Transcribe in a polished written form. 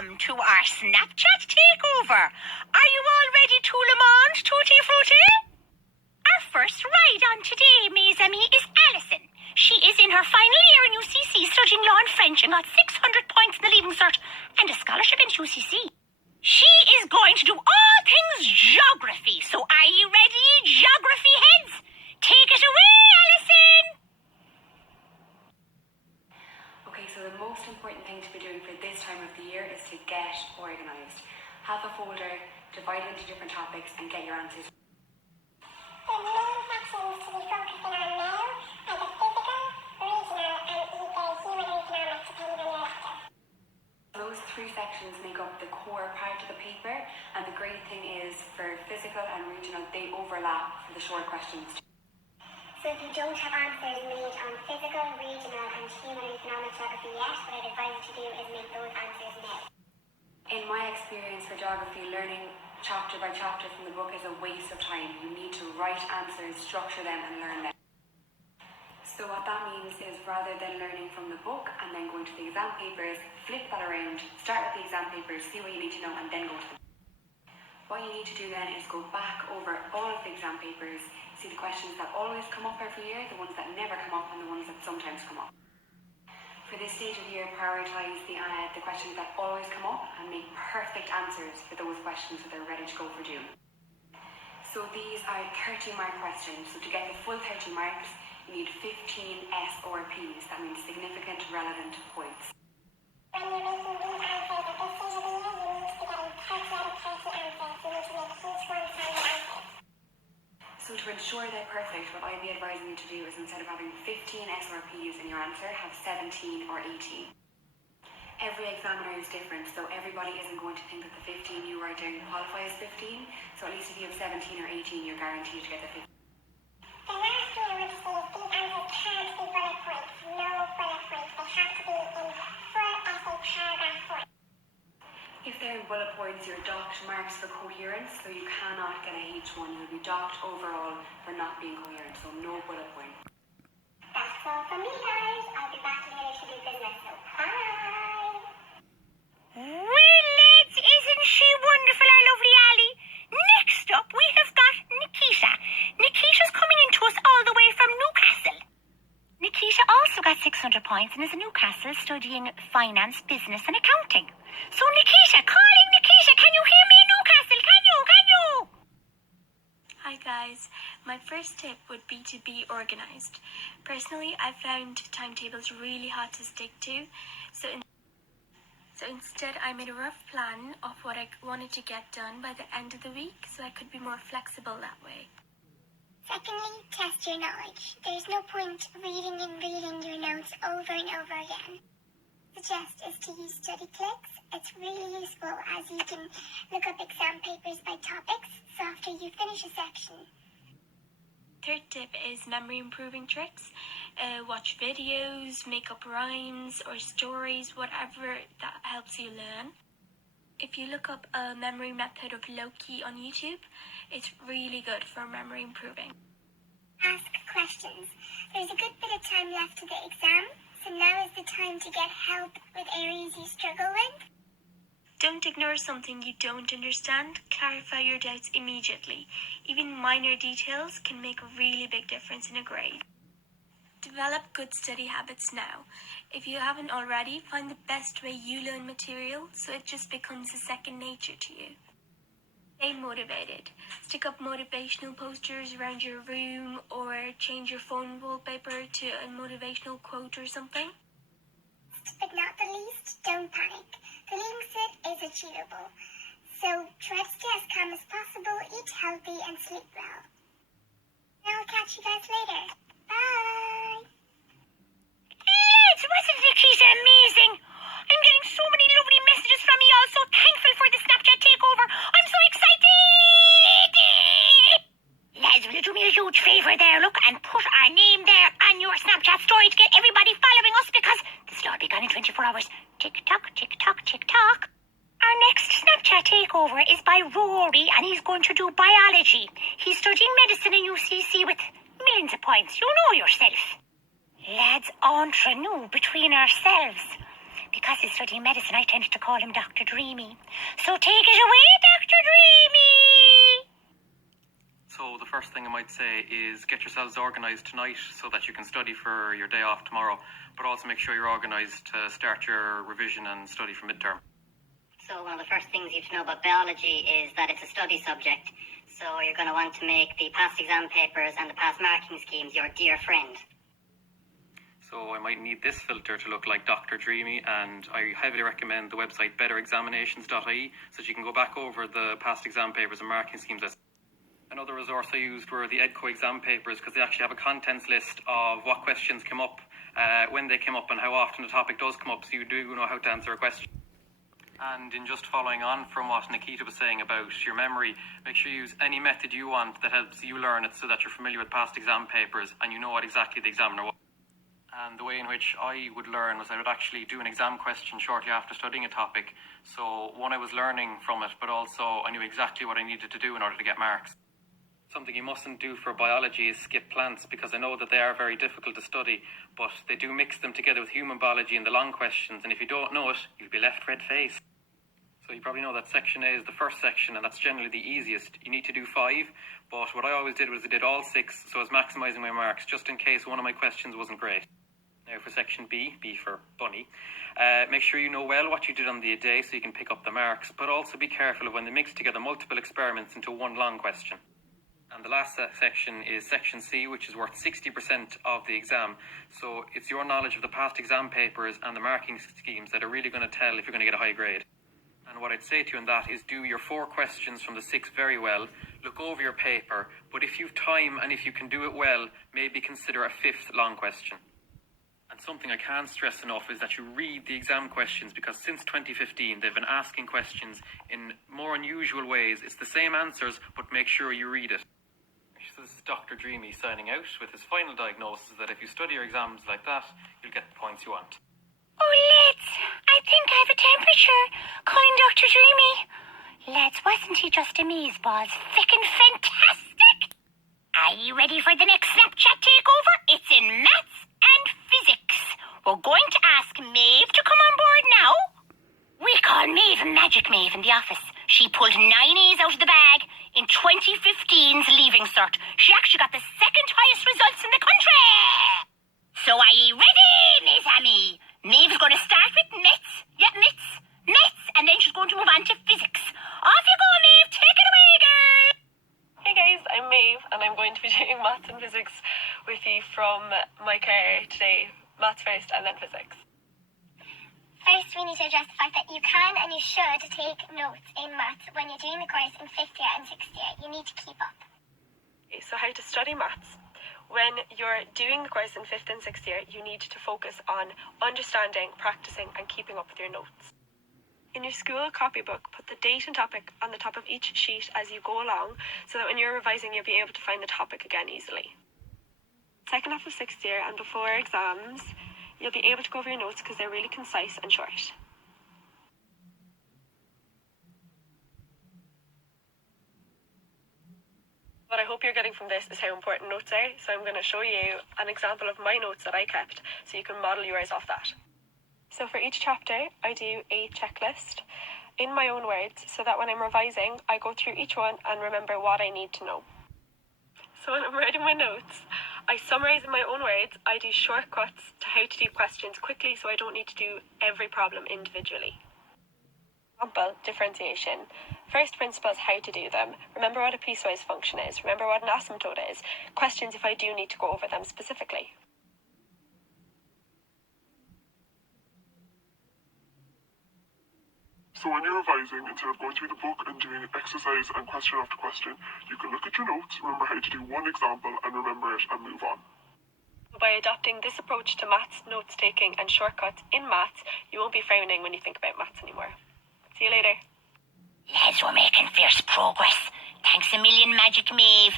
welcome to our Snapchat takeover. Are you all ready to Le Mans, Tutti Frutti? Our first ride on today, mes amis, is Alison. She is in her final year in UCC studying law and French and got 600 points in the Leaving Cert and a scholarship into UCC. She is going to do all things geography. So are you ready, geography heads? Take it away, Alison! Okay, so the most important thing to be doing for this time of the year is to get organised. Have a folder, divide it into different topics and get your answers. The main sections to be focusing on now are the physical, regional and either human and economics depending on your lecture. Those three sections make up the core part of the paper, and the great thing is for physical and regional they overlap for the short questions. So if you don't have answers made on physical, regional and human and economic geography yet, what I'd advise you to do is make those answers now. In my experience for geography, learning chapter by chapter from the book is a waste of time. You need to write answers, structure them and learn them. So what that means is rather than learning from the book and then going to the exam papers, flip that around, start with the exam papers, see what you need to know and then go to the book. What you need to do then is go back over all of the exam papers, see the questions that always come up every year, the ones that never come up and the ones that sometimes come up. For this stage of the year, prioritise the questions that always come up and make perfect answers for those questions so they're ready to go for June. So these are 30-mark questions. So to get the full 30 marks, you need 15 SRPs. That means significant relevant points. When you're making these answers at this stage of the year, you need to be getting 30 out of 30 answers. You need to make each one sound answers. So to ensure they're perfect, what I'd be advising you to do is instead of having 15 SRPs in your answer, have 17 or 18. Every examiner is different, so everybody isn't going to think that the 15 you write down qualify as 15. So at least if you have 17 or 18, you're guaranteed to get the 15. The last thing I want to say is these answers can't be bullet points. No bullet points. They have to be in full essay paragraph form. If they're in bullet points, you're docked marks for coherence, so you cannot get a H1. You'll be docked overall for not being coherent, so no bullet points. That's all from me, guys. I'll be back later to do business, so bye! Well, lads, isn't she wonderful, our lovely Ali? Next up, we have got Nikita. Nikita's coming into us all the way from Newcastle. Nikita also got 600 points and is in Newcastle studying finance, business and accounting. So Nikita, calling Nikita, can you hear me in Newcastle? Can you? Hi guys, my first tip would be to be organised. Personally, I found timetables really hard to stick to, so instead I made a rough plan of what I wanted to get done by the end of the week so I could be more flexible that way. Secondly, test your knowledge. There's no point reading your notes over and over again. Suggest is to use study clicks. It's really useful as you can look up exam papers by topics, so after you finish a section. Third tip is memory improving tricks. Watch videos, make up rhymes or stories, whatever that helps you learn. If you look up a memory method of Loki on YouTube, it's really good for memory improving. Ask questions. There's a good bit of time left to the exam, so now is the time to get help with areas you struggle with. Don't ignore something you don't understand. Clarify your doubts immediately. Even minor details can make a really big difference in a grade. Develop good study habits now. If you haven't already, find the best way you learn material so it just becomes a second nature to you. Stay motivated. Stick up motivational posters around your room or change your phone wallpaper to a motivational quote or something. But not the least, don't panic. The Leaving Cert is achievable. So try to stay as calm as possible, eat healthy and sleep well. I'll catch you guys later. Bye! Lads, wasn't Nikita amazing? I'm getting so many lovely messages from you all, so thankful for the Snapchat takeover. I'm so excited! Lads, will you do me a huge favour there, look, and put our name there on your Snapchat story to get everybody following us because this will all be gone in 24 hours. Tick-tock, tick-tock, tick-tock. Our next Snapchat takeover is by Rory and he's going to do biology. He's studying medicine in UCC with millions of points. You know yourself. Lads, entre nous, between ourselves. Because he's studying medicine, I tend to call him Dr. Dreamy. So take it away, Dr. Dreamy! So the first thing I might say is get yourselves organised tonight so that you can study for your day off tomorrow, but also make sure you're organised to start your revision and study for midterm. So one of the first things you have to know about biology is that it's a study subject. So you're going to want to make the past exam papers and the past marking schemes your dear friend. So I might need this filter to look like Dr. Dreamy, and I heavily recommend the website betterexaminations.ie so that you can go back over the past exam papers and marking schemes. Another resource I used were the EDCO exam papers, because they actually have a contents list of what questions came up, when they came up, and how often the topic does come up, so you do know how to answer a question. And in just following on from what Nikita was saying about your memory, make sure you use any method you want that helps you learn it so that you're familiar with past exam papers and you know what exactly the examiner was. And the way in which I would learn was I would actually do an exam question shortly after studying a topic. So one, I was learning from it, but also I knew exactly what I needed to do in order to get marks. Something you mustn't do for biology is skip plants, because I know that they are very difficult to study, but they do mix them together with human biology in the long questions, and if you don't know it, you'll be left red-faced. So you probably know that section A is the first section, and that's generally the easiest. You need to do 5, but what I always did was I did all 6, so I was maximising my marks, just in case one of my questions wasn't great. Now for section B, B for bunny, make sure you know well what you did on the day so you can pick up the marks, but also be careful of when they mix together multiple experiments into one long question. And the last section is section C, which is worth 60% of the exam. So it's your knowledge of the past exam papers and the marking schemes that are really going to tell if you're going to get a high grade. And what I'd say to you on that is do your 4 questions from the 6 very well, look over your paper, but if you've time and if you can do it well, maybe consider a 5th long question. And something I can't stress enough is that you read the exam questions, because since 2015 they've been asking questions in more unusual ways. It's the same answers, but make sure you read it. So this is Dr. Dreamy signing out with his final diagnosis that if you study your exams like that, you'll get the points you want. Oh, lads, I think I have a temperature. Calling Dr. Dreamy. Lads, wasn't he just amazeballs? Feckin' fantastic! Are you ready for the next Snapchat takeover? It's in maths and physics. We're going to ask Maeve to come on board now. We call Maeve Magic Maeve in the office. She pulled 9 A's out of the bag in 2015's Leaving Cert. She actually got the 2nd highest results in the country. So are you ready, Miss Amy? Maeve's going to start with maths. Yeah, maths. And then she's going to move on to physics. Off you go, Maeve. Take it away, girl. Hey guys, I'm Maeve and I'm going to be doing maths and physics with you from my car today. Maths first and then physics. First, we need to address the fact that you can and you should take notes in maths when you're doing the course in 5th year and 6th year. You need to keep up. Okay, so how to study maths. When you're doing the course in 5th and 6th year, you need to focus on understanding, practicing and keeping up with your notes. In your school copybook, put the date and topic on the top of each sheet as you go along, so that when you're revising, you'll be able to find the topic again easily. Second half of 6th year and before exams, you'll be able to go over your notes because they're really concise and short. What I hope you're getting from this is how important notes are, so I'm going to show you an example of my notes that I kept, so you can model yours off that. So for each chapter, I do a checklist in my own words, so that when I'm revising, I go through each one and remember what I need to know. So when I'm writing my notes, I summarise in my own words. I do shortcuts to how to do questions quickly, so I don't need to do every problem individually. Example, differentiation. First principles, how to do them. Remember what a piecewise function is. Remember what an asymptote is. Questions if I do need to go over them specifically. So when you're revising, instead of going through the book and doing exercise and question after question, you can look at your notes, remember how to do one example and remember it and move on. By adopting this approach to maths, notes taking and shortcuts in maths, you won't be frowning when you think about maths anymore. See you later. Lads, we're making fierce progress. Thanks a million, Magic Maeve.